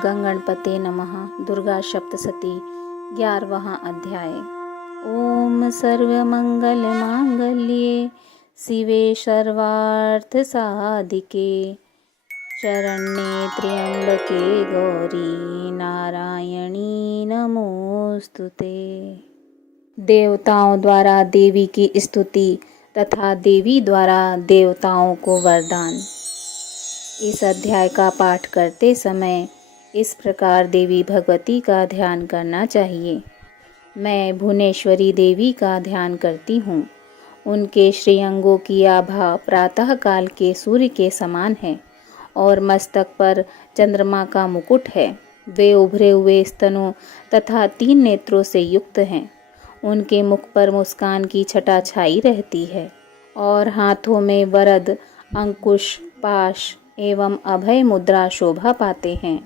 गंगणपते नमः। दुर्गा सप्तशती 11वां अध्याय। ओम सर्वमंगल मांगल्ये शिवे सर्वार्थ साधिके शरण्ये त्र्यंबके गौरी नारायणी नमोस्तुते। देवताओं द्वारा देवी की स्तुति तथा देवी द्वारा देवताओं को वरदान। इस अध्याय का पाठ करते समय इस प्रकार देवी भगवती का ध्यान करना चाहिए। मैं भुवनेश्वरी देवी का ध्यान करती हूँ। उनके श्रीअंगों की आभा प्रातः काल के सूर्य के समान है और मस्तक पर चंद्रमा का मुकुट है। वे उभरे हुए स्तनों तथा 3 नेत्रों से युक्त हैं। उनके मुख पर मुस्कान की छटा छाई रहती है और हाथों में वरद, अंकुश, पाश एवं अभय मुद्रा शोभा पाते हैं।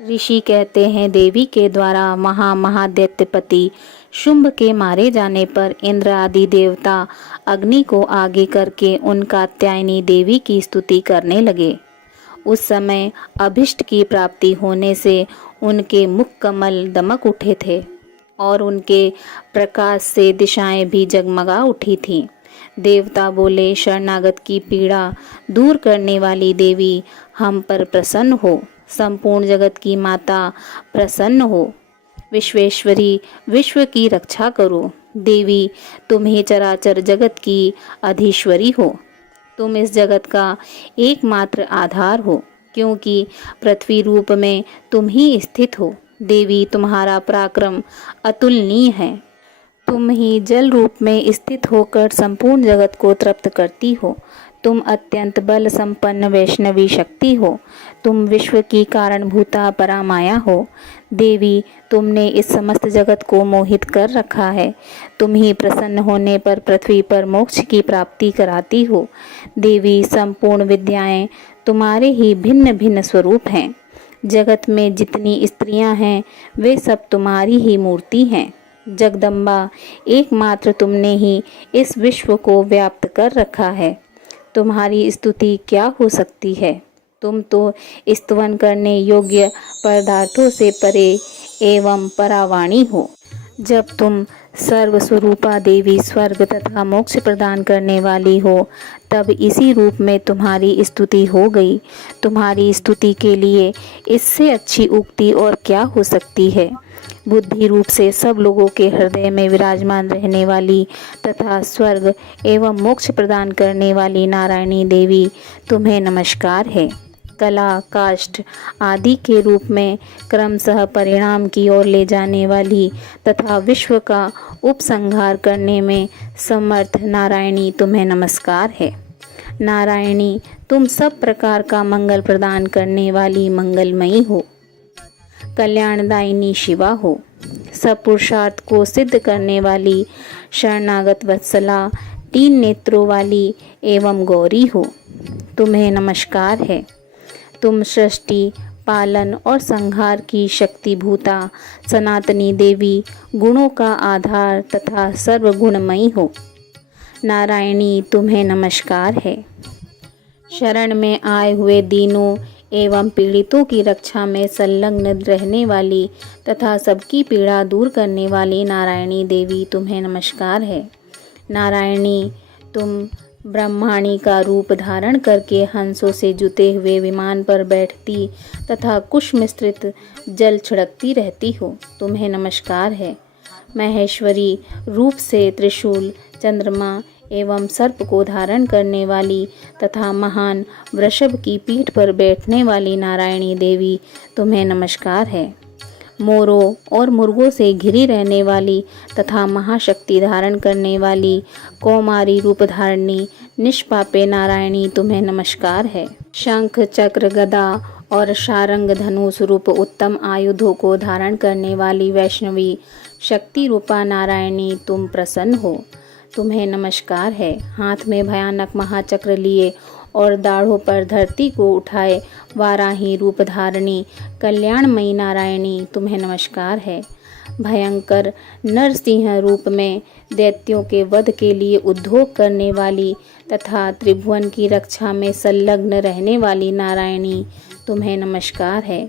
ऋषि कहते हैं, देवी के द्वारा महादैत्यपति शुंभ के मारे जाने पर इंद्र आदि देवता अग्नि को आगे करके उन कात्यायनी देवी की स्तुति करने लगे। उस समय अभिष्ट की प्राप्ति होने से उनके मुख कमल दमक उठे थे और उनके प्रकाश से दिशाएं भी जगमगा उठी थीं। देवता बोले, शरणागत की पीड़ा दूर करने वाली देवी हम पर प्रसन्न हो। संपूर्ण जगत की माता प्रसन्न हो। विश्वेश्वरी, विश्व की रक्षा करो। देवी, तुम ही चराचर जगत की अधीश्वरी हो। तुम इस जगत का एकमात्र आधार हो, क्योंकि पृथ्वी रूप में तुम ही स्थित हो। देवी, तुम्हारा पराक्रम अतुलनीय है। तुम ही जल रूप में स्थित होकर संपूर्ण जगत को तृप्त करती हो। तुम अत्यंत बल संपन्न वैष्णवी शक्ति हो। तुम विश्व की कारणभूता परामाया हो। देवी, तुमने इस समस्त जगत को मोहित कर रखा है। तुम ही प्रसन्न होने पर पृथ्वी पर मोक्ष की प्राप्ति कराती हो। देवी, संपूर्ण विद्याएं तुम्हारे ही भिन्न भिन्न स्वरूप हैं। जगत में जितनी स्त्रियां हैं वे सब तुम्हारी ही मूर्ति हैं। जगदम्बा, एकमात्र तुमने ही इस विश्व को व्याप्त कर रखा है। तुम्हारी स्तुति क्या हो सकती है? तुम तो स्तवन करने योग्य पदार्थों से परे एवं परावाणी हो। जब तुम सर्वस्वरूपा देवी स्वर्ग तथा मोक्ष प्रदान करने वाली हो, तब इसी रूप में तुम्हारी स्तुति हो गई। तुम्हारी स्तुति के लिए इससे अच्छी उक्ति और क्या हो सकती है? बुद्धि रूप से सब लोगों के हृदय में विराजमान रहने वाली तथा स्वर्ग एवं मोक्ष प्रदान करने वाली नारायणी देवी, तुम्हें नमस्कार है। कला, काष्ठ आदि के रूप में क्रमशः परिणाम की ओर ले जाने वाली तथा विश्व का उपसंहार करने में समर्थ नारायणी, तुम्हें नमस्कार है। नारायणी, तुम सब प्रकार का मंगल प्रदान करने वाली मंगलमयी हो। कल्याणदायिनी शिवा हो। सब पुरुषार्थ को सिद्ध करने वाली शरणागत वत्सला, 3 नेत्रों वाली एवं गौरी हो। तुम्हें नमस्कार है। तुम सृष्टि, पालन और संहार की शक्तिभूता सनातनी देवी, गुणों का आधार तथा सर्वगुणमयी हो। नारायणी, तुम्हें नमस्कार है। शरण में आए हुए दीनों एवं पीड़ितों की रक्षा में संलग्न रहने वाली तथा सबकी पीड़ा दूर करने वाली नारायणी देवी, तुम्हें नमस्कार है। नारायणी, तुम ब्रह्माणी का रूप धारण करके हंसों से जुते हुए विमान पर बैठती तथा कुश मिश्रित जल छिड़कती रहती हो। तुम्हें नमस्कार है। महेश्वरी रूप से त्रिशूल, चंद्रमा एवं सर्प को धारण करने वाली तथा महान वृषभ की पीठ पर बैठने वाली नारायणी देवी, तुम्हें नमस्कार है। मोरों और मुर्गों से घिरी रहने वाली तथा महाशक्ति धारण करने वाली कौमारी रूप धारणी निष्पापे नारायणी, तुम्हें नमस्कार है। शंख, चक्र, गदा और शारंग धनुष रूप उत्तम आयुधों को धारण करने वाली वैष्णवी शक्ति रूपा नारायणी, तुम प्रसन्न हो। तुम्हें नमस्कार है। हाथ में भयानक महाचक्र लिए और दाढ़ों पर धरती को उठाए वाराही रूप धारणी कल्याणमयी नारायणी, तुम्हें नमस्कार है। भयंकर नरसिंह रूप में दैत्यों के वध के लिए उद्योग करने वाली तथा त्रिभुवन की रक्षा में संलग्न रहने वाली नारायणी, तुम्हें नमस्कार है।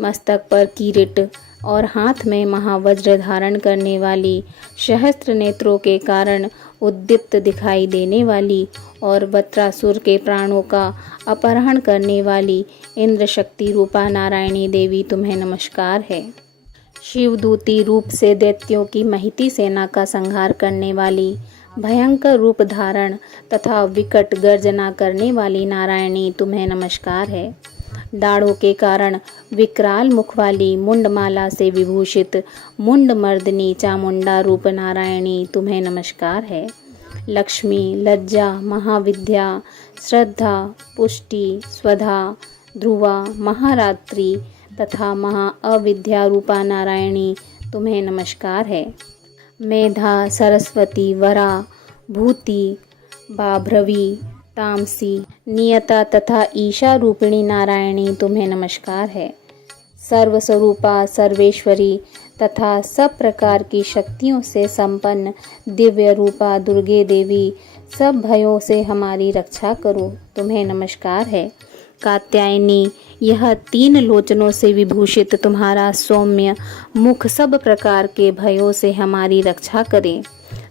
मस्तक पर किरीट और हाथ में महावज्र धारण करने वाली, सहस्त्र नेत्रों के कारण उद्दीप्त दिखाई देने वाली और वत्रासुर के प्राणों का अपहरण करने वाली इंद्र शक्ति रूपा नारायणी देवी तुम्हें नमस्कार है। शिवदूती रूप से दैत्यों की महिती सेना का संहार करने वाली, भयंकर रूप धारण तथा विकट गर्जना करने वाली नारायणी तुम्हें नमस्कार है। दाढ़ों के कारण विकराल मुख वाली, मुंडमाला से विभूषित मुंड मर्दनी चामुंडा रूप नारायणी तुम्हें नमस्कार है। लक्ष्मी, लज्जा, महाविद्या, श्रद्धा, पुष्टि, स्वधा, ध्रुवा, महारात्रि तथा महाअविद्या रूपा नारायणी तुम्हें नमस्कार है। मेधा, सरस्वती, वरा, भूति, बाभ्रवी, तामसी, नियता तथा ईशा रूपिणी नारायणी तुम्हें नमस्कार है। सर्वस्वरूपा, सर्वेश्वरी तथा सब प्रकार की शक्तियों से संपन्न दिव्य रूपा दुर्गे देवी, सब भयों से हमारी रक्षा करो, तुम्हें नमस्कार है। कात्यायनी, यह 3 लोचनों से विभूषित तुम्हारा सौम्य मुख सब प्रकार के भयों से हमारी रक्षा करे,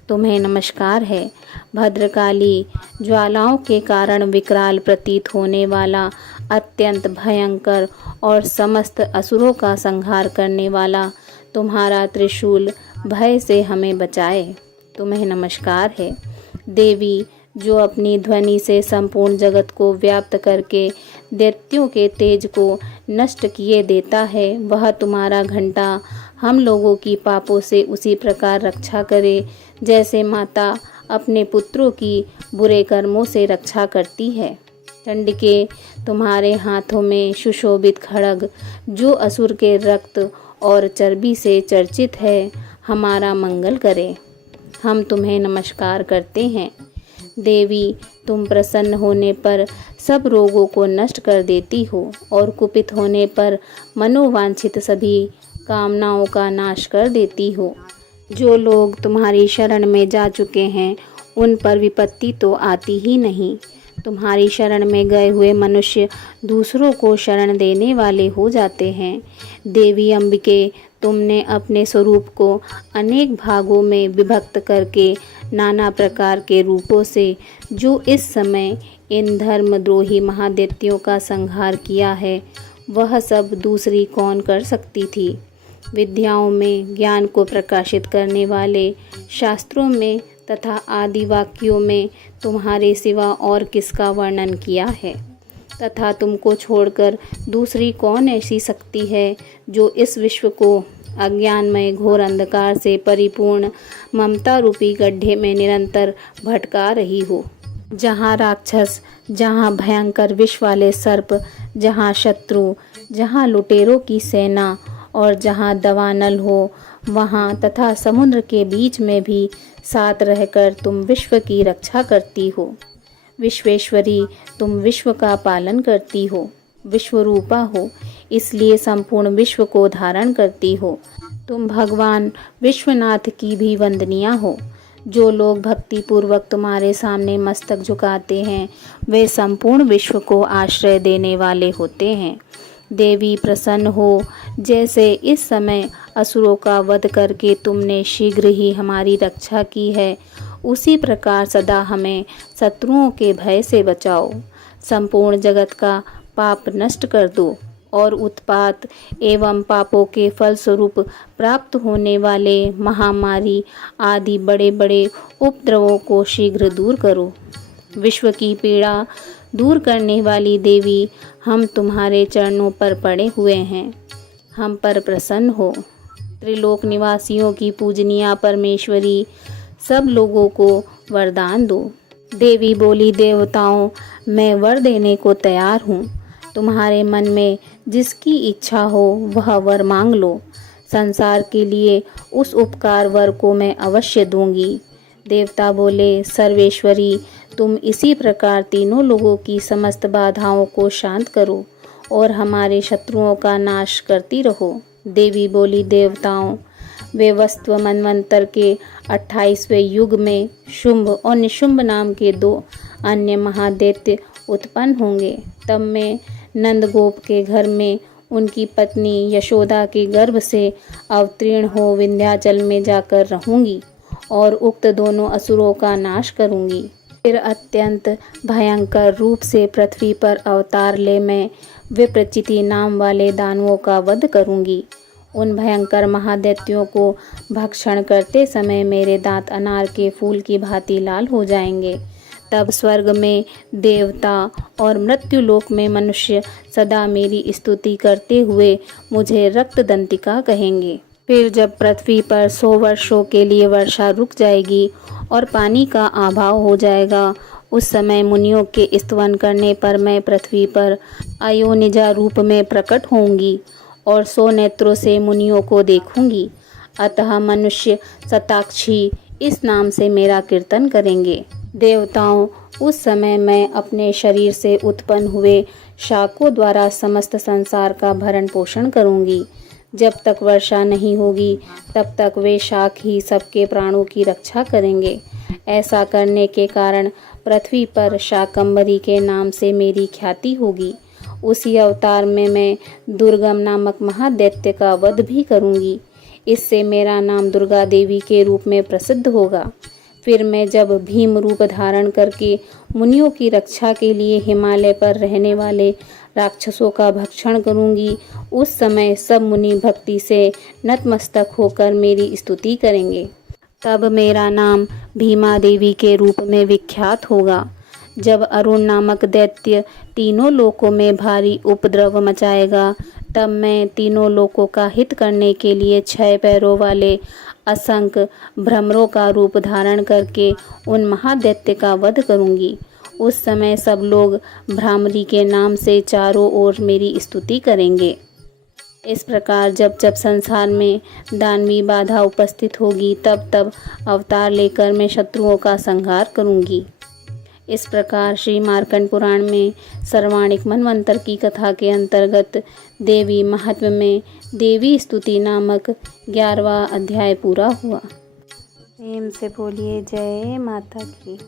तुम्हें नमस्कार है। भद्रकाली, ज्वालाओं के कारण विकराल प्रतीत होने वाला, अत्यंत भयंकर और समस्त असुरों का संहार करने वाला तुम्हारा त्रिशूल भय से हमें बचाए, तुम्हें नमस्कार है। देवी, जो अपनी ध्वनि से संपूर्ण जगत को व्याप्त करके दैत्यों के तेज को नष्ट किए देता है, वह तुम्हारा घंटा हम लोगों की पापों से उसी प्रकार रक्षा करे जैसे माता अपने पुत्रों की बुरे कर्मों से रक्षा करती है। चंडिके, तुम्हारे हाथों में सुशोभित खड्ग, जो असुर के रक्त और चर्बी से चर्चित है, हमारा मंगल करे, हम तुम्हें नमस्कार करते हैं। देवी, तुम प्रसन्न होने पर सब रोगों को नष्ट कर देती हो और कुपित होने पर मनोवांछित सभी कामनाओं का नाश कर देती हो। जो लोग तुम्हारी शरण में जा चुके हैं, उन पर विपत्ति तो आती ही नहीं। तुम्हारी शरण में गए हुए मनुष्य दूसरों को शरण देने वाले हो जाते हैं। देवी अम्बिके, तुमने अपने स्वरूप को अनेक भागों में विभक्त करके नाना प्रकार के रूपों से जो इस समय इन धर्मद्रोही महादैत्यों का संहार किया है, वह सब दूसरी कौन कर सकती थी। विद्याओं में ज्ञान को प्रकाशित करने वाले, शास्त्रों में तथा आदि वाक्यों में तुम्हारे सिवा और किसका वर्णन किया है, तथा तुमको छोड़कर दूसरी कौन ऐसी शक्ति है जो इस विश्व को अज्ञानमय घोर अंधकार से परिपूर्ण ममता रूपी गड्ढे में निरंतर भटका रही हो। जहाँ राक्षस, जहाँ भयंकर विष वाले सर्प, जहाँ शत्रु, जहाँ लुटेरों की सेना और जहाँ दवानल हो, वहाँ तथा समुद्र के बीच में भी साथ रहकर तुम विश्व की रक्षा करती हो। विश्वेश्वरी, तुम विश्व का पालन करती हो, विश्वरूपा हो, इसलिए संपूर्ण विश्व को धारण करती हो। तुम भगवान विश्वनाथ की भी वंदनीय हो। जो लोग भक्ति पूर्वक तुम्हारे सामने मस्तक झुकाते हैं, वे संपूर्ण विश्व को आश्रय देने वाले होते हैं। देवी, प्रसन्न हो, जैसे इस समय असुरों का वध करके तुमने शीघ्र ही हमारी रक्षा की है, उसी प्रकार सदा हमें शत्रुओं के भय से बचाओ। संपूर्ण जगत का पाप नष्ट कर दो और उत्पात एवं पापों के फलस्वरूप प्राप्त होने वाले महामारी आदि बड़े बड़े उपद्रवों को शीघ्र दूर करो। विश्व की पीड़ा दूर करने वाली देवी, हम तुम्हारे चरणों पर पड़े हुए हैं, हम पर प्रसन्न हो। त्रिलोक निवासियों की पूजनीय परमेश्वरी, सब लोगों को वरदान दो। देवी बोली, देवताओं, मैं वर देने को तैयार हूँ। तुम्हारे मन में जिसकी इच्छा हो वह वर मांग लो। संसार के लिए उस उपकार वर को मैं अवश्य दूंगी। देवता बोले, सर्वेश्वरी, तुम इसी प्रकार तीनों लोगों की समस्त बाधाओं को शांत करो और हमारे शत्रुओं का नाश करती रहो। देवी बोली, देवताओं, वे वस्तु मनवंतर के 28वें युग में शुंभ और निशुंभ नाम के 2 अन्य महादैत्य उत्पन्न होंगे। तब मैं नंदगोप के घर में उनकी पत्नी यशोदा के गर्भ से अवतीर्ण हो विंध्याचल में जाकर रहूंगी और उक्त दोनों असुरों का नाश करूंगी। फिर अत्यंत भयंकर रूप से पृथ्वी पर अवतार ले मैं विप्रचिति नाम वाले दानवों का वध करूंगी। उन भयंकर महादैत्यों को भक्षण करते समय मेरे दांत अनार के फूल की भांति लाल हो जाएंगे। तब स्वर्ग में देवता और मृत्युलोक में मनुष्य सदा मेरी स्तुति करते हुए मुझे रक्तदंतिका कहेंगे। फिर जब पृथ्वी पर 100 वर्षों के लिए वर्षा रुक जाएगी और पानी का अभाव हो जाएगा, उस समय मुनियों के स्तवन करने पर मैं पृथ्वी पर अयोनिजा रूप में प्रकट होंगी और 100 नेत्रों से मुनियों को देखूंगी। अतः मनुष्य शताक्षी इस नाम से मेरा कीर्तन करेंगे। देवताओं, उस समय मैं अपने शरीर से उत्पन्न हुए शाकों द्वारा समस्त संसार का भरण पोषण करूंगी। जब तक वर्षा नहीं होगी तब तक वे शाक ही सबके प्राणों की रक्षा करेंगे। ऐसा करने के कारण पृथ्वी पर शाकंभरी के नाम से मेरी ख्याति होगी। उसी अवतार में मैं दुर्गम नामक महादैत्य का वध भी करूंगी। इससे मेरा नाम दुर्गा देवी के रूप में प्रसिद्ध होगा। फिर मैं जब भीम रूप धारण करके मुनियों की रक्षा के लिए हिमालय पर रहने वाले राक्षसों का भक्षण करूंगी, उस समय सब मुनि भक्ति से नतमस्तक होकर मेरी स्तुति करेंगे। तब मेरा नाम भीमा देवी के रूप में विख्यात होगा। जब अरुण नामक दैत्य तीनों लोकों में भारी उपद्रव मचाएगा, तब मैं तीनों लोकों का हित करने के लिए 6 पैरों वाले असंख्य भ्रमरों का रूप धारण करके उन महादैत्य का वध करूंगी। उस समय सब लोग भ्रामरी के नाम से चारों ओर मेरी स्तुति करेंगे। इस प्रकार जब जब संसार में दानवी बाधा उपस्थित होगी, तब तब अवतार लेकर मैं शत्रुओं का संहार करूंगी। इस प्रकार श्री मार्कंड पुराण में सर्वाणिक मनवंतर की कथा के अंतर्गत देवी महत्व में देवी स्तुति नामक 11वां अध्याय पूरा हुआ। प्रेम से बोलिए जय माता की।